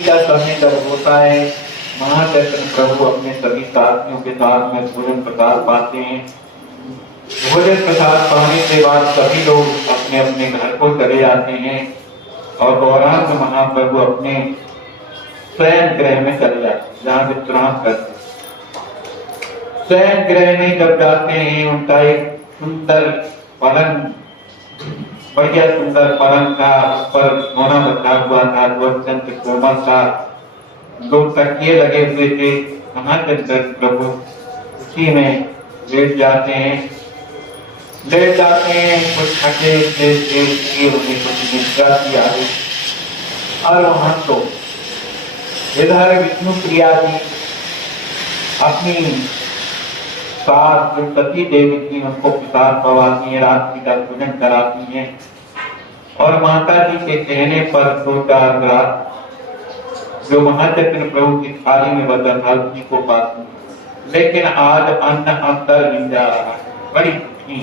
का समय जब होता है, महाचैतन्य प्रभु अपने सभी साथियों के साथ में भोजन प्रसाद पाते हैं। भोजन प्रसाद पाने के बाद सभी लोग अपने अपने घर को चले जाते हैं और गौरांग महाप्रभु अपने शयन गृह में चले जाते हैं, जहाँ विश्राम करते हैं। शयन गृह में जब जाते हैं, उनका एक सुंदर पलंग, बढ़िया सुंदर पलंग था, उस पर सोना बचा हुआ था, जो अत्यंत कोमल था। दो तकिए लगे हुए थे। महाचंद्र प्रभु उसी में लेट जाते हैं। कुछ थके थे, उन्हें कुछ निद्रा की आ गई। और वहां तो इधर विष्णु प्रिया जी अपनी सास जो सती देवी थी उनको प्रसाद पवाती है, रात्रि का भोजन कराती है। और माता जी के कहने पर 2-4 रात जो महाचक्र प्रभु की थाली में बचा था उसी को पाती। लेकिन आज अन्न अंतर नहीं जा रहा है, बड़ी दुखी।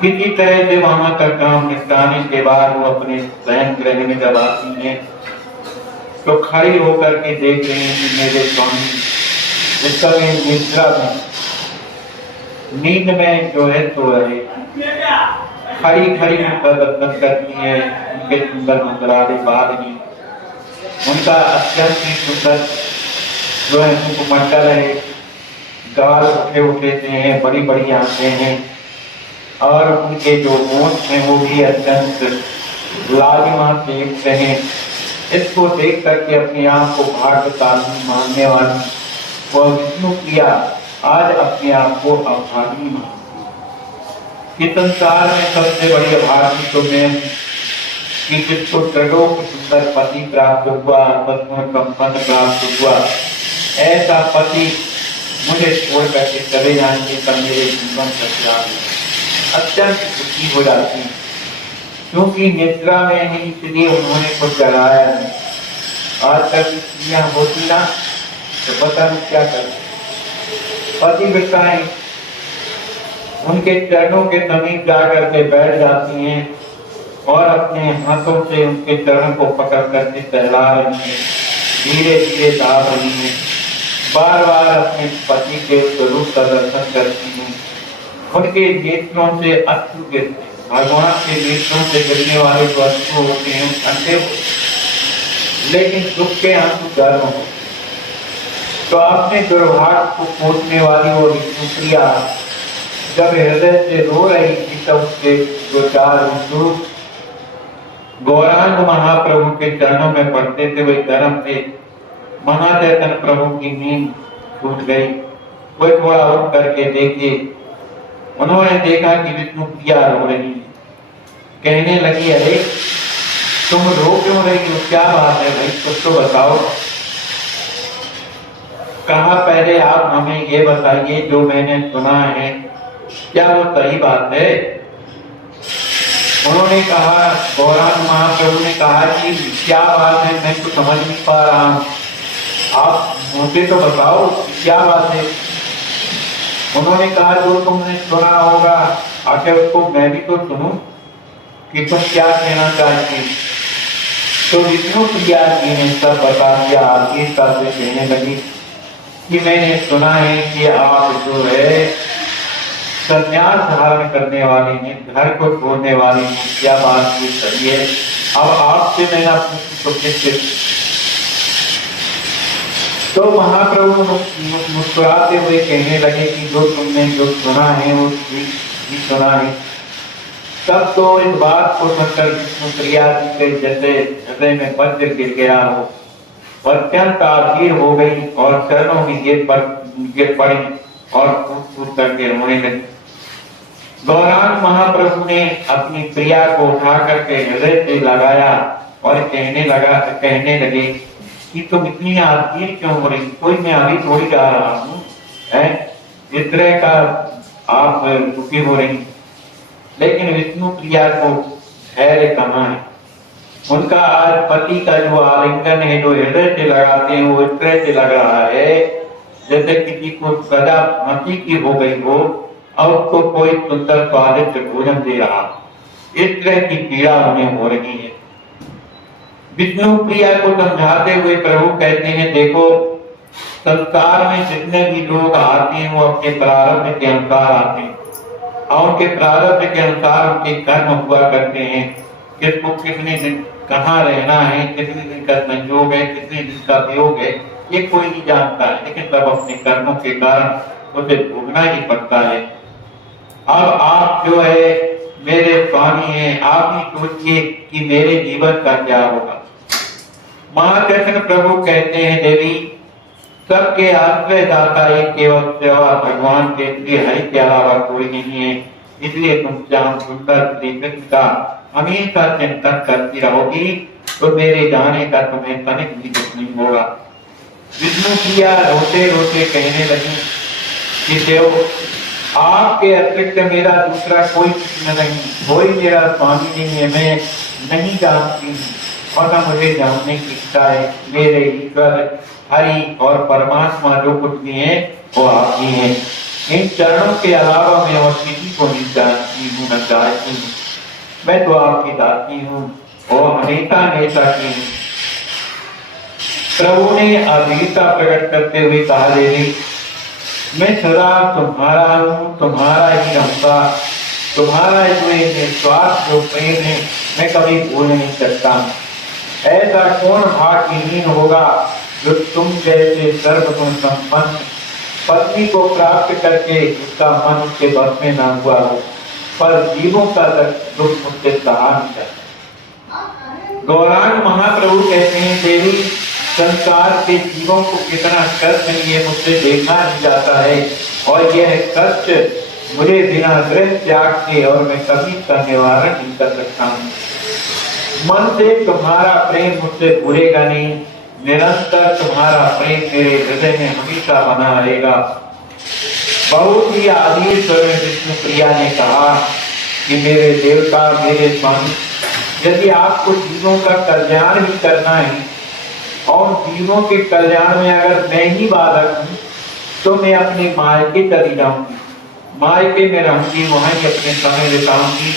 किसी तरह से वहां का काम निपटाने के बाद वो अपने शयन गृह में जब आती है तो खड़ी होकर के देख रही हैं कि मेरे स्वामी इस समय निद्रा में, नींद में जो है सो रहे। खड़ी खड़ी दर्शन करती है, उनके सुंदर मंगलारे बाल ही, उनका अत्यंत ही सुंदर जो है मुखमंडल है, गाल उठे उठे से हैं, बड़ी बड़ी आंखें हैं और उनके जो होंठ हैं वो भी अत्यंत लालिमा देखते हैं। इसको देख करके अपने आप को भाग्यशाली मानने वाली वह विष्णु प्रिया आज अपने आप को अभागी मानती कि संसार में सबसे बड़ी अभागी तो मैं कि जिसको त्रिलोक सुंदर पति प्राप्त हुआ, संपन्न प्राप्त हुआ, ऐसा पति मुझे छोड़ करके चले जाएंगे तब मेरे जीवन का अत्यंत दुखी हो जाती है। क्योंकि निद्रा में ही इसलिए उन्होंने कुछ जगाया नहीं। आज तक स्त्रियां होती ना तो पता नहीं क्या करती। पति विटाएं उनके चरणों के समीप जाकर के बैठ जाती हैं और अपने हाथों से उनके चरण को पकड़ करके सहला रही हैं, धीरे धीरे दाब रही हैं, बार बार अपने पति के स्वरूप का दर्शन करती हैं। उनके नेत्रों से अश्रु गिरते, भगवान के नेत्रों से गिरने वाले जो अश्रु होते हैं ठंडे होते, लेकिन दुख के आंसू गर्म होते। तो अपने दुर्भाग्य को पोषने वाली वो विष्णु प्रिया जब हृदय से रो रही थी तब उसके जो 4 विष्णु गौरांग महाप्रभु के चरणों में पड़ते थे, वे धर्म से महाचैतन्य प्रभु की नींद टूट गई। वो थोड़ा उठ करके देखे, उन्होंने देखा कि विष्णु प्रिया रो रही है। कहने लगी, अरे तुम रो क्यों रही हो, क्या बात है भाई, कुछ तो बताओ। कहा, पहले आप हमें ये बताइए जो मैंने सुना है क्या वो सही बात है। उन्होंने कहा, गौरांग महाप्रभु ने कहा कि क्या बात है, मैं तो समझ नहीं पा रहा हूं, आप मुझे तो बताओ क्या बात है। उन्होंने कहा, जो तुमने सुना होगा आखिर उसको मैं भी तो सुनूं कि तुम क्या कहना चाहती। तो विष्णु प्रिया जी ने सब बता दिया। आखिर से कहने लगी कि मैंने सुना है कि आप जो है संन्यास धारण करने वाली हैं, घर को छोड़ने वाली हैं, क्या बात ये सही है। अब आपसे मैंने पूछी तो किससे। तो महाप्रभु मुस्कुराते हुए कहने लगे कि जो तुमने जो सुना है वो ठीक सुना है। तब तो इस बात को सुनकर विष्णु प्रिया जी के जैसे हृदय में वज्र गिर गया हो, अत्यंत आधीर हो गई और चरणों में गिर पड़ी और कूद कूद करके रोने लगी। गौरांग महाप्रभु ने अपनी प्रिया को उठा करके हृदय से लगाया और कहने लगे कि तुम इतनी आधीर क्यों हो रही, कोई मैं अभी थोड़ी जा रहा हूँ, इस तरह का आप दुखी हो रही। लेकिन विष्णु प्रिया को धैर्य कहाँ है। उनका आज पति का जो आलिंगन है, जो हृदय से लगाते हैं, वो इस तरह से लग रहा है जैसे किसी को सजा फांसी की हो गई हो और उसको कोई सुंदर स्वादिष्ट भोजन दे रहा, इस तरह की पीड़ा उन्हें हो रही है। विष्णु प्रिया को समझाते हुए प्रभु कहते हैं, देखो संसार में जितने भी लोग आते हैं वो अपने प्रारब्ध के अनुसार आते हैं और उनके प्रारब्ध के अनुसार उनके कर्म हुआ करते हैं। किसको कितने दिन कहाँ रहना है, कितने दिन का संयोग है, कितने दिन का वियोग है, ये कोई नहीं जानता है, लेकिन सब अपने कर्मों के कारण उसे भोगना ही पड़ता है। अब आप जो है मेरे स्वामी हैं, आप ही सोचिए कि मेरे जीवन का क्या होगा। महाकृष्ण प्रभु कहते हैं, देवी सबके आश्रय दाता एक केवल सेवा भगवान के श्री हरि के अलावा कोई नहीं है। इसलिए तुम श्याम सुंदर श्री कृष्ण का हमेशा चिंतन करती रहोगी तो मेरे जाने का तुम्हें तनिक भी दुख नहीं होगा। विष्णु प्रिया रोते रोते कहने लगी कि देव आपके अतिरिक्त मेरा दूसरा कोई कृष्ण नहीं, कोई मेरा स्वामी नहीं है, मैं नहीं जानती हूँ और न मुझे जानने की इच्छा है। मेरे ईश्वर हरि और परमात्मा जो कुछ भी है वो आप ही हैं। इन चरणों के अलावा मैं और किसी को नहीं जानती हूँ, न चाहती हूँ। मैं तो आपकी दासी हूँ और हमेशा हमेशा की हूँ। प्रभु ने अधीरता प्रकट करते हुए कहा, देवी मैं सदा तुम्हारा हूँ, तुम्हारा ही रहूंगा। तुम्हारा जो निस्वार्थ जो प्रेम है मैं कभी भूल नहीं सकता। ऐसा कौन भाग्यहीन होगा जो तुम जैसे सर्वगुण संपन्न पत्नी को प्राप्त करके उसका मन उसके बस में ना हुआ हो, पर जीवों का दुख मुझसे सहा नहीं जाता। गौरांग महाप्रभु कहते हैं, देवी संसार के जीवों को कितना कष्ट ये मुझसे देखा नहीं जाता है और यह कष्ट मुझे बिना गृह त्याग के और मैं कभी इसका निवारण नहीं कर सकता हूँ। मन से तुम्हारा प्रेम मुझसे भूलेगा नहीं, निरंतर तुम्हारा प्रेम मेरे हृदय में हमेशा बना रहेगा। बहुत ही आधीर स्वर में विष्णु प्रिया ने कहा कि मेरे देवता, मेरे स्वामी, यदि आपको जीवों का कल्याण ही करना है और जीवों के कल्याण में अगर मैं ही बाधक हूँ तो मैं अपने मायके चली जाऊंगी, मायके में रहूंगी, वहां ही अपने समय बिताऊंगी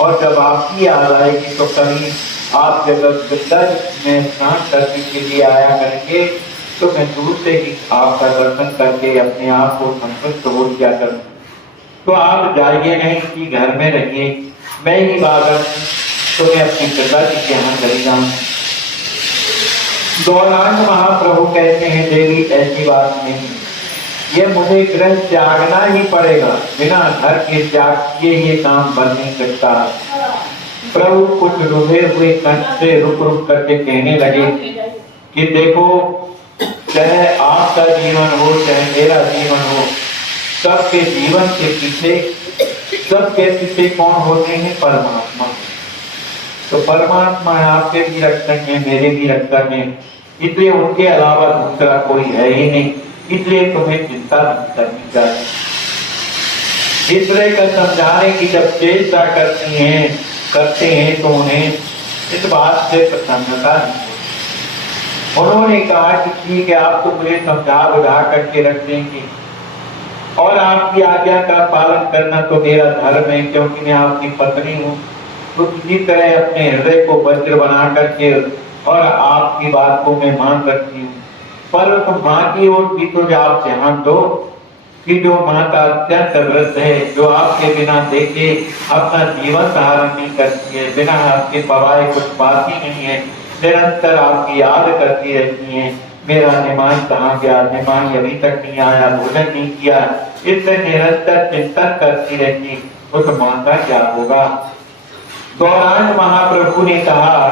और जब आपकी याद आएगी तो कभी आप जब गंगा में स्नान करने के लिए आया करेंगे तो मैं दूर से ही आपका दर्शन करके अपने आप को संतुष्ट हो लिया करूँ। तो आप जाइए नहीं कि घर में रहिए, मैं ही बाधक तो मैं अपनी गंगा जी के यहाँ चली जाऊँ। गौरांग महाप्रभु कहते हैं, देवी ऐसी बात नहीं, ये मुझे गृह त्यागना ही पड़ेगा, बिना घर के त्याग किए ये काम बन नहीं सकता। प्रभु कुछ रुके हुए कंठ से रुक रुक करके कहने लगे कि देखो, चाहे आपका जीवन हो चाहे मेरा जीवन हो, सबके जीवन के पीछे, सबके पीछे कौन होते हैं? परमात्मा। तो परमात्मा आपके भी रक्षक है, मेरे भी रक्षक है, इसलिए उनके अलावा दूसरा कोई है ही नहीं, इसलिए तुम्हें चिंता नहीं करनी चाहिए। इस तरह का समझाने की जब चेष्टा करते हैं तो उन्हें इस बात से प्रसन्नता नहीं होती। उन्होंने कहा कि ठीक है, आप तो मुझे समझा बुझा करके रख देंगे और आपकी आज्ञा का पालन करना तो मेरा धर्म है, क्योंकि मैं आपकी पत्नी हूँ। तो किसी तरह अपने हृदय को वज्र बना करके और आपकी बात को मैं मान रखती हूँ, पर तो माँ की ओर भी तो आप ध्यान दो कि जो माता अत्यंत वृद्ध है, जो आपके बिना देखे अपना जीवन धारण नहीं करती है, बिना आपके पवाए कुछ बात ही नहीं है, निरंतर आपकी याद करती रहती है, मेरा निमाई कहाँ गया, निमाई अभी तक नहीं आया, भोजन नहीं किया, इससे निरंतर चिंतन करती रहती, उस माँ का क्या होगा। गौरांग महाप्रभु ने कहा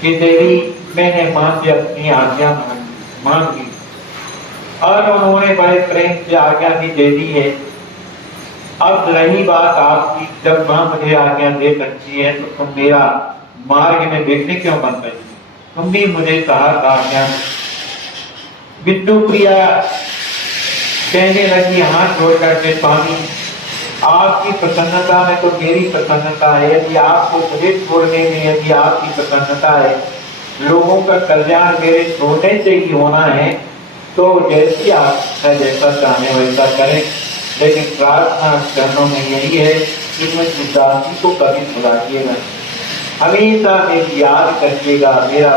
कि देवी, मैंने माँ से अपनी आज्ञा मांगी और उन्होंने बड़े प्रेम से आज्ञा भी दे दी है। अब रही बात आपकी, जब माँ मुझे आज्ञा दे सकती है तो तुम मेरा मार्ग में देखने क्यों बन रही, तुम भी मुझे कहा आज्ञा। विष्णु प्रिया कहने लगी हाथ जोड़ करके, स्वामी आपकी प्रसन्नता में तो मेरी प्रसन्नता है, यदि आपको मुझे छोड़ने में यदि आपकी प्रसन्नता है, लोगों का कल्याण मेरे छोड़ने से ही होना है, तो जैसी आप जैसा चाहे वैसा करें, लेकिन प्रार्थना चरणों में यही है कि मैं दासी को कभी भुलाइएगा। हमेशा मेरी याद करिएगा, मेरा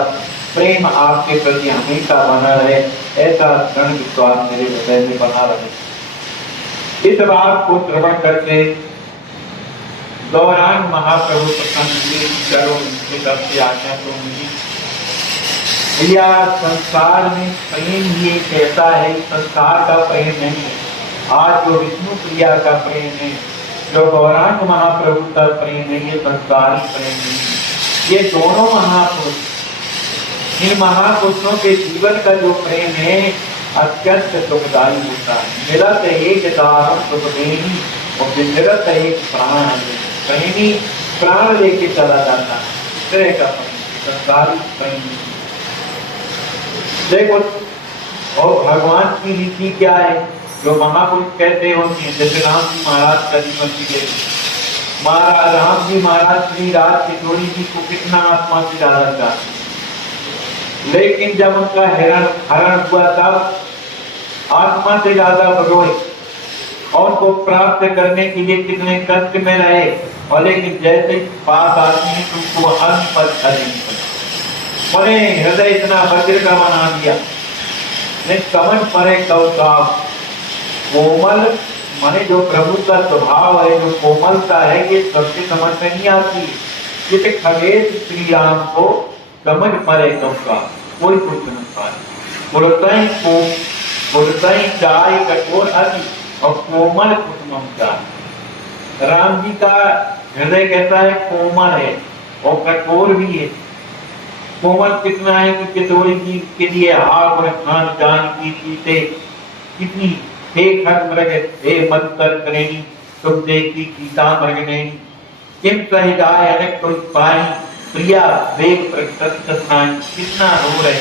प्रेम आपके प्रति हमेशा बना रहे, ऐसा दृढ़ विश्वास मेरे हृदय में बना रहे। इस बात को श्रवण करके गौरांग महाप्रभु प्रसन्न हुए, चलो उनके तरफ से आज्ञा तो मिली। भैया संसार में प्रेम ही एक ऐसा है, संसार का प्रेम नहीं है। आज जो विष्णु प्रिया का प्रेम है, जो गौरांग महाप्रभु का प्रेम है, ये संसारी प्रेम नहीं है। ये दोनों महापुरुष, इन महापुरुषों के जीवन का जो प्रेम है अत्यंत सुखदायी होता है। निरत एक दारुण सुखदेही और निरत एक प्राण है, प्रेमी प्राण लेके चला जाता है। तरह का संसारी प्रेम देखो। और भगवान की रीति क्या है, जो महापुरुष कहते होते हैं, जैसे राम जी महाराज का जीवन जी, महाराज राम जी महाराज श्री राज किशोरी जी को कितना आत्मा से ज्यादा चाहते, लेकिन जब उनका हरण हुआ तब आत्मा से ज्यादा रोए और उनको प्राप्त करने के लिए कितने कष्ट में रहे, और लेकिन जैसे पास आती है तो उनको अन्य पद मने हृदय इतना वज्र का बना दिया। समझ पड़े कौताव कोमल, माने जो प्रभु का स्वभाव है, जो कोमलता है, ये सबसे समझ में नहीं आती। ये खगेश श्री राम को समझ पड़े कौताव, कोई कुछ समझ पाए। बोलते चाय कठोर अति और कोमल कुसुम चाय। राम जी का हृदय कैसा है, कोमल है और कठोर भी है। कोमल कितना है कि किशोरी जी के लिए आग और खान जान की चीते कितनी हे खट मृग हे मंतर करेनी तुम देखी सीता मृग नहीं किम सहिदाय अनेक कोई पाई प्रिया वेग प्रकटनाई, कितना रो रहे।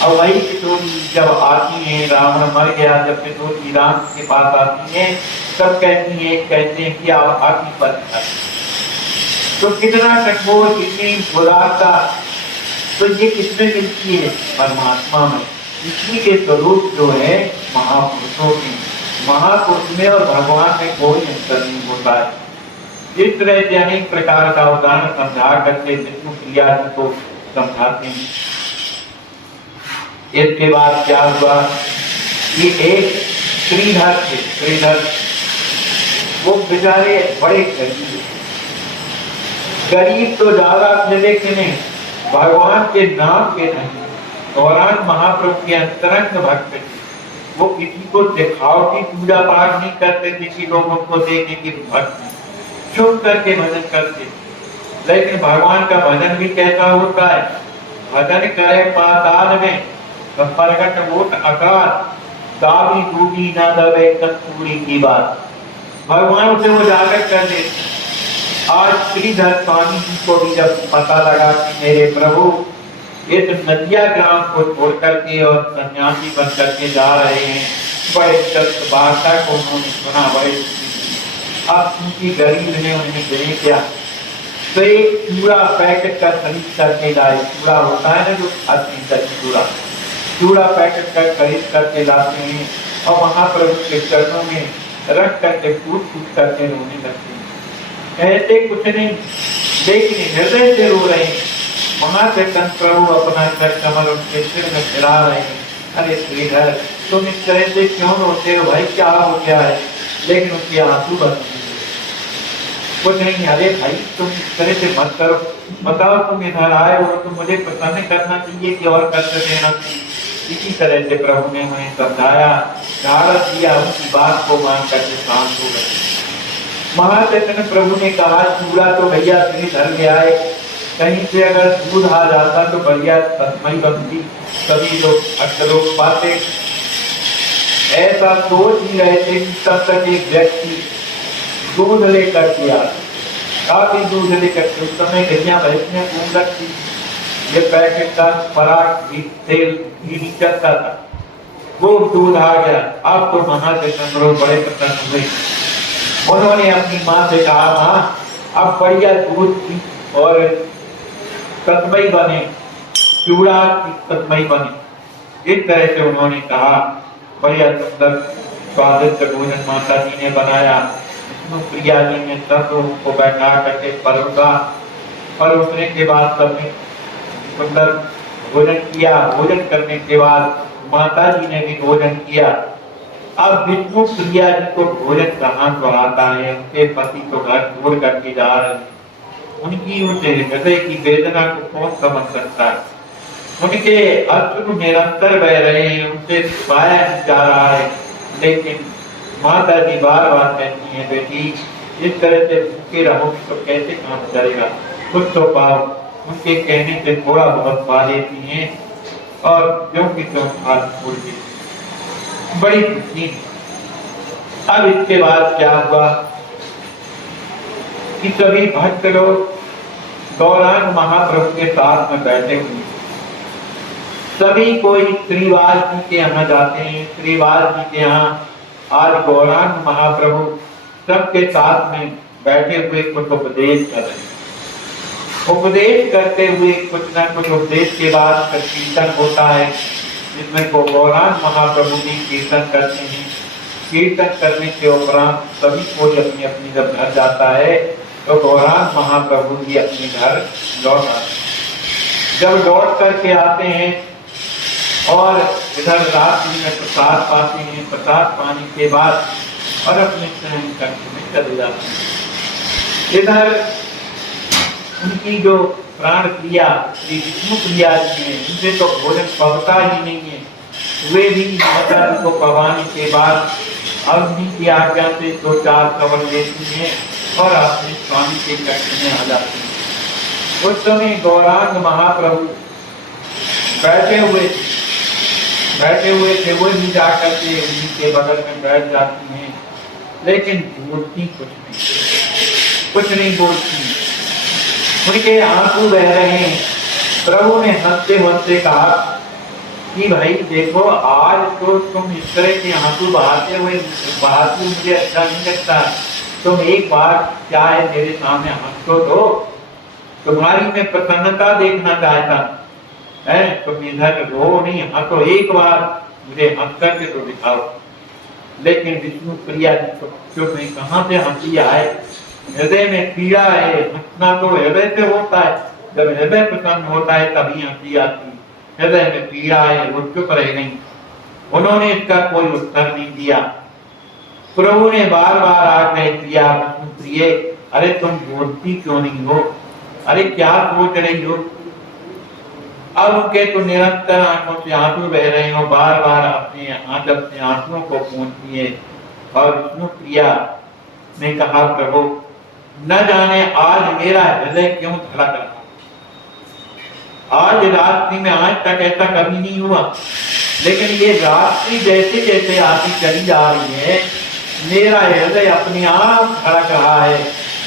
और वही किशोरी जब आती है, रावण मर गया, जब किशोरी राम के पास आती है तब कहते हैं कि आप आती पर तो कितना कठोर, कितनी बुराता। तो ये किसमें मिलती है, परमात्मा में। इसी के स्वरूप जो है महापुरुषों के, महापुरुष में और भगवान में कोई अंतर नहीं होता है। इस तरह से अनेक प्रकार का उदाहरण समझा करके विष्णु प्रिया जी को समझाते हैं। इसके बाद क्या हुआ, ये एक श्रीधर थे, श्रीधर वो बेचारे बड़े गरीब तो ज्यादा थे, लेकिन भगवान के नाम के नहीं, गौरांग महाप्रभु के अंतरंग भक्त थे। वो किसी को दिखावटी पूजा पाठ नहीं करते थे कि लोग उनको देखें कि भक्त, चुप करके भजन करते। लेकिन भगवान का भजन भी कैसा होता है, भजन करे पाताल में प्रकट वोट आकार दाबी डूबी ना दबे कस्तूरी की बात। भगवान उसे उजागर कर देते। आज श्रीधर स्वामी जी को भी जब पता लगा कि मेरे प्रभु इस नदिया ग्राम को छोड़ करके और सन्यासी बन करके जा रहे हैं, बड़े वार्ता को उन्होंने सुना, बड़े अब उनकी गरीब ने उन्हें दे क्या, तो एक चूड़ा पैकेट का खरीद करके लाए। चूड़ा होता है ना जो चूड़ा पैकेट का खरीद करके लाते हैं और महाप्रभु के चरणों में रख करके फूट करके रोने लगते हैं। कहते कुछ नहीं, लेकिन हृदय से रो रहे हैं। महाचैतन्य प्रभु अपना कर कमल उनके सिर में फिरा रहे हैं। अरे श्रीधर तुम इस तरह से क्यों रोते हो भाई, क्या हो गया है? लेकिन उनके आंसू बंद कुछ नहीं। अरे भाई तुम इस तरह से मत करो, बताओ तुम इधर आए हो तो मुझे प्रसन्न करना चाहिए कि और कष्ट देना चाहिए। इसी तरह से प्रभु ने उन्हें समझाया, ढाढ़स दिया, उनकी बात को मान करके शांत हो गए। महाचैतन्य प्रभु ने कहा चूड़ा तो भैया श्रीधर ले आए, कहीं से अगर दूध आ जाता तो बढ़िया तस्मई बनती, सभी लोग पाते। ऐसा सोच ही रहे थे कि तब तक एक व्यक्ति दूध लेकर के आया, काफी दूध लेकर के। उस समय गैया भैंस में घूम रखी, ये पैकेट का पराग तेल घी चलता था, वो दूध आ गया। अब तो महाचैतन्य प्रभु बड़े प्रसन्न हुए। उन्होंने अपनी माँ से कहा, माँ अब बढ़िया दूध की और तस्मई बने, चूड़ा की तस्मई बने। इस तरह से उन्होंने कहा। बढ़िया सुंदर स्वादिष्ट भोजन माता जी ने बनाया। विष्णु प्रिया जी ने सब लोगों को बैठा करके परोसा और उतरने के बाद सबने सुंदर भोजन किया। भोजन करने के बाद माता जी ने भी भोजन किया। अब विष्णु प्रिया जी को भोजन कहाँ तो आता है, उनके पति तो घर छोड़ करके जा रहे हैं। उनकी उस हृदय की वेदना को कौन समझ सकता है। उनके अश्रु निरंतर बह रहे हैं, उनसे छुपाया नहीं जा रहा है। लेकिन माता जी बार बार कहती हैं, बेटी इस तरह से भूखे रहोगे तो कैसे काम चलेगा, कुछ तो पाओ। उनके कहने से थोड़ा बहुत पा लेती हैं और जो कि तुम हाथ छोड़ देती। बड़ी खुशी। अब इसके बाद क्या हुआ कि सभी भक्त लोग गौरांग महाप्रभु के साथ में बैठे हुए, सभी कोई श्रीवास जी के यहाँ जाते हैं। श्रीवास जी के यहाँ आज गौरांग महाप्रभु सबके साथ में बैठे हुए कुछ उपदेश कर रहे हैं। उपदेश करते हुए कुछ न कुछ उपदेश के बाद कीर्तन होता है, जिसमें को गौरांग महाप्रभु भी कीर्तन करते हैं। कीर्तन करने के उपरांत सभी कोई अपनी अपनी जब घर जाता है तो गौरांग महाप्रभु भी अपने घर लौट आते हैं। जब लौट करके आते हैं और इधर रात्रि में प्रसाद पाते हैं, प्रसाद पाने के बाद और अपने शयन कक्ष में चले जाते हैं। इधर उनकी जो प्राण प्रिया श्री विष्णु प्रिया जी हैं, उनसे तो भोजन पकता ही नहीं है। वे भी माता जी को पवाने के बाद अग्नि की आज्ञा से 2-4 कवल लेती हैं और अपने स्वामी के कक्ष में आ जाती हैं। उस समय गौरांग महाप्रभु बैठे हुए थे, वो भी जाकर के उन्हीं के बगल में बैठ जाती हैं, लेकिन बोलती कुछ नहीं बोलती। उनके आंसू बह रहे हैं। प्रभु ने हंसते हंसते कहा कि भाई देखो, आज तो तुम इस तरह के आंसू बहाते मुझे अच्छा नहीं लगता। तुम एक बार क्या है मेरे सामने हंस तो दो, तुम्हारी मैं प्रसन्नता देखना चाहता है। तुम इधर रो नहीं, हंसो एक बार, मुझे हंस करके तो दिखाओ। लेकिन विष्णु प्रिया जी को चुप नहीं, कहाँ से हंसी आए, हृदय में पीड़ा है। हंसना तो हृदय से होता है, जब हृदय प्रसन्न होता है तभी हंसी आती है। हृदय में पीड़ा है, वो चुप रह गई। उन्होंने इसका कोई उत्तर नहीं दिया। प्रभु ने बार बार आग्रह किया, विष्णु प्रिय, अरे तुम बोलती क्यों नहीं हो, अरे क्या सोच रही हो। अब उनके तो निरंतर आंखों से आंसू बह रहे हो, बार बार अपने आंचल से आंसुओं को पोंछती है। और विष्णु प्रिया ने कहा, प्रभु न जाने आज मेरा हृदय क्यों धड़क रहा, आज रात्रि में आज तक ऐसा कभी नहीं हुआ, लेकिन ये रात्रि जैसे जैसे आती चली जा रही है, मेरा हृदय अपने आप धड़क रहा है।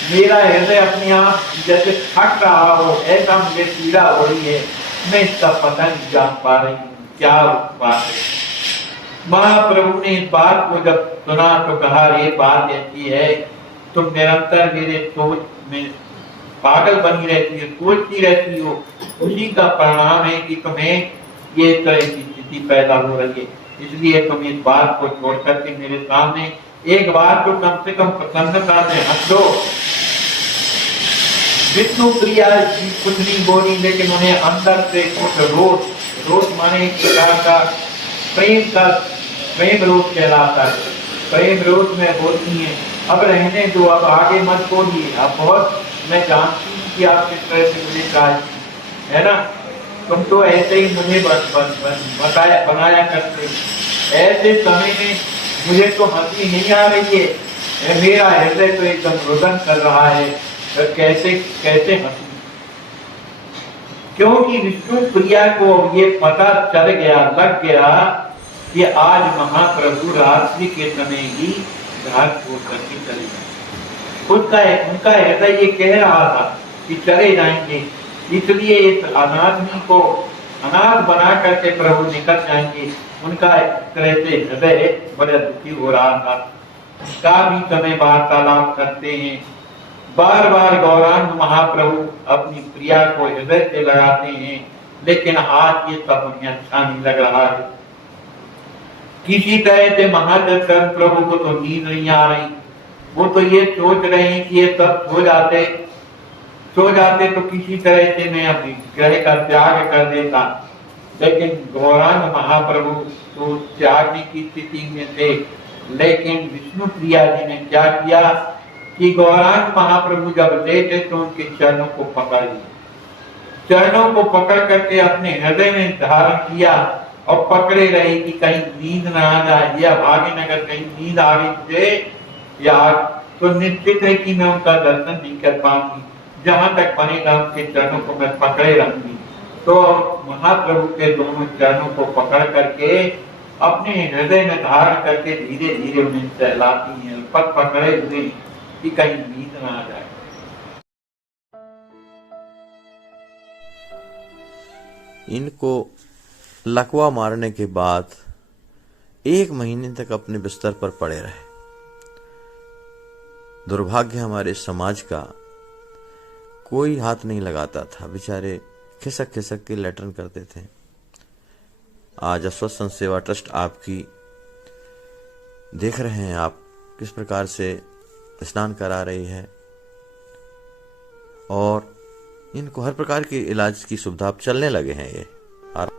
मेरा हृदय अपने आप जैसे थक रहा हो, ऐसा मुझे पीड़ा हो रही है। मैं इसका पता नहीं जान पा रही हूँ, क्या बात है। महाप्रभु ने इस बात को जब सुना तो कहा, ये बात ऐसी है, तुम निरंतर मेरे सोच में पागल बनी रहती है, सोचती रहती हो। उसी का परिणाम है कि तुम्हें ये तरह की स्थिति पैदा हो रही है। इसलिए तुम इस बात को छोड़ करके मेरे सामने एक बार तो कम से कम प्रसन्नता से हंस दो। विष्णु प्रिया जी कुछ नहीं बोली, लेकिन उन्हें अंदर से कुछ रोष माने एक प्रकार का प्रेम रोष कहलाता है। प्रेम रोष में बोलती हैं, अब रहने दो, अब आगे मत बोलिए, अब बहुत मैं जानती हूँ कि आप किस तरह से मुझे चाहती है ना, तुम तो ऐसे ही मुझे बनाया करते। ऐसे समय में मुझे तो हंसी नहीं आ रही है, मेरा हृदय तो एकदम रुदन कर रहा है, तो कैसे कैसे हंसी। क्योंकि विष्णु प्रिया को ये पता चल गया, लग गया कि आज महाप्रभु रात्रि के समय ही घर छोड़ करके चले जाएंगे। उनका हृदय ये कह रहा था कि चले जाएंगे, इसलिए इस अनाथनी को अनाथ बना करके प्रभु निकल जाएंगे। उनका एक तरह से हृदय बड़ा दुखी हो रहा था। काफी समय वार्तालाप करते हैं, बार बार गौरांग महाप्रभु अपनी प्रिया को हृदय से लगाते हैं, लेकिन आज ये सब उन्हें अच्छा नहीं लग रहा है। किसी तरह से महादर्शन प्रभु को तो नींद नहीं आ रही। वो तो ये सोच रहे हैं कि ये सब हो जाते सो जाते तो किसी तरह से मैं अपने ग्रह का त्याग कर देता, लेकिन गौरांग महाप्रभु तो त्याग की स्थिति में थे। लेकिन विष्णु प्रिया जी ने क्या किया कि गौरांग महाप्रभु जब लेटे तो उनके चरणों को पकड़ लिया, चरणों को पकड़ करके अपने हृदय में धारण किया और पकड़े रहे कि कहीं नींद ना आ जाए, या भागे नगर कहीं नींद आ गई मुझे यार तो निश्चित है कि मैं उनका दर्शन नहीं कर पाऊंगी, जहां तक बनेगा उनके चरणों को मैं पकड़े रहूंगी। तो महाप्रभु के दोनों चरणों को पकड़ करके अपने हृदय में धारण करके धीरे धीरे उन्हें सहलाती हैं, पग पकड़े हुए कि कहीं नींद ना आ जाए। इनको लकवा मारने के बाद 1 महीने तक अपने बिस्तर पर पड़े रहे। दुर्भाग्य हमारे समाज का, कोई हाथ नहीं लगाता था, बेचारे खिसक खिसक के लेटरन करते थे। आज अस्वस्थ संत सेवा ट्रस्ट आपकी देख रहे हैं आप किस प्रकार से स्नान करा रही है, और इनको हर प्रकार के इलाज की सुविधा अब चलने लगे हैं ये। और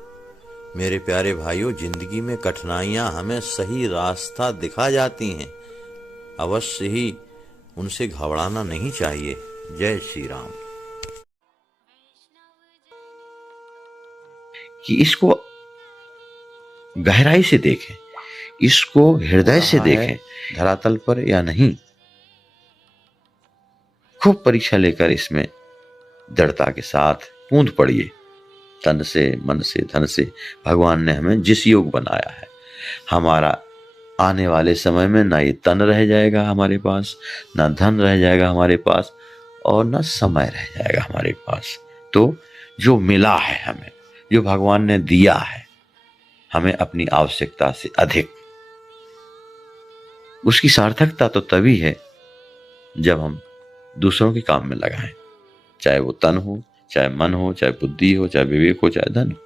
मेरे प्यारे भाइयों, जिंदगी में कठिनाइयां हमें सही रास्ता दिखा जाती हैं, अवश्य ही उनसे घबराना नहीं चाहिए। जय श्री राम। कि इसको गहराई से देखें, इसको हृदय से देखें, धरातल पर या नहीं। खूब परीक्षा लेकर इसमें दृढ़ता के साथ पूंछ पड़िए। तन से, मन से, धन से भगवान ने हमें जिस योग बनाया है, हमारा आने वाले समय में ना ये तन रह जाएगा हमारे पास, ना धन रह जाएगा हमारे पास, और ना समय रह जाएगा हमारे पास। तो जो मिला है हमें, जो भगवान ने दिया है हमें अपनी आवश्यकता से अधिक, उसकी सार्थकता तो तभी है जब हम दूसरों के काम में लगाएं, चाहे वो तन हो, चाहे मन हो, चाहे बुद्धि हो, चाहे विवेक हो, चाहे धन हो।